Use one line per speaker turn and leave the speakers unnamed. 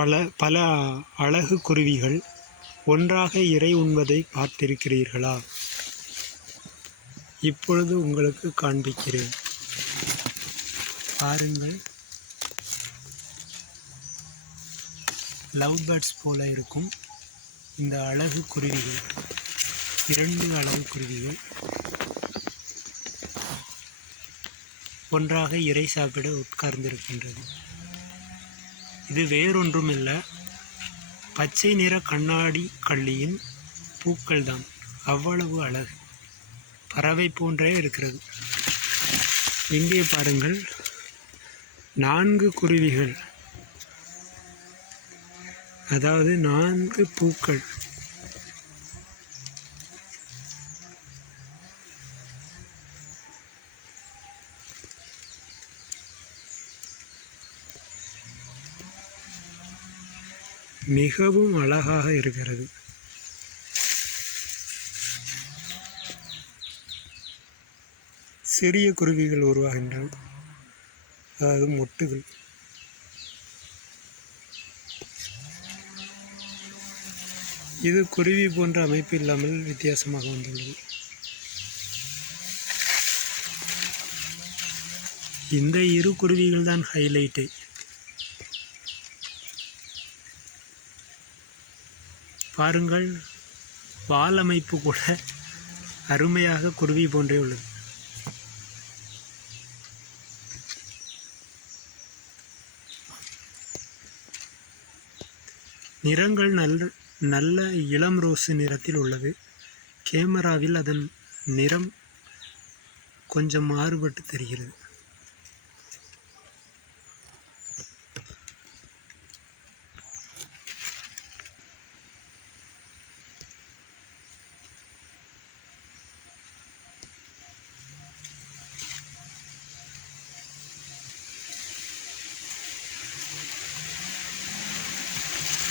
பல பல அழகு குருவிகள் ஒன்றாக இரை உண்பதை பார்த்திருக்கிறீர்களா? இப்பொழுது உங்களுக்கு காண்பிக்கிறேன். பாருங்கள். லவ் பேர்ட்ஸ் போல இருக்கும் இந்த அழகு குருவிகள். இரண்டு அழகு குருவிகள். ஒன்றாக இறை சாப்பிட உட்கார்ந்திருக்கின்றது. இது வேறொன்றுமில்ல. பச்சை நிற கண்ணாடி கள்ளியின் பூக்கள் தான் அவ்வளவு அழகு. பறவை போன்றே இருக்கிறது. இங்கே பாருங்கள். நான்கு குருவிகள். அதாவது நான்கு பூக்கள். மிகவும் அழகாக இருக்கிறது. சிறிய குருவிகள் உருவாகின்றன. அதாவது மொட்டுகள். இது குருவி போன்ற அமைப்பு இல்லாமல் வித்தியாசமாக வந்துள்ளது. இந்த இரு குருவிகள் தான் ஹைலைட்டை பாருங்கள் வால் அமைப்பு கூட அருமையாக குருவி போன்றே உள்ளது. நிறங்கள் நல் நல்ல இளம் ரோஸு நிறத்தில் உள்ளது. கேமராவில் அதன் நிறம் கொஞ்சம் மாறுபட்டு தெரிகிறது.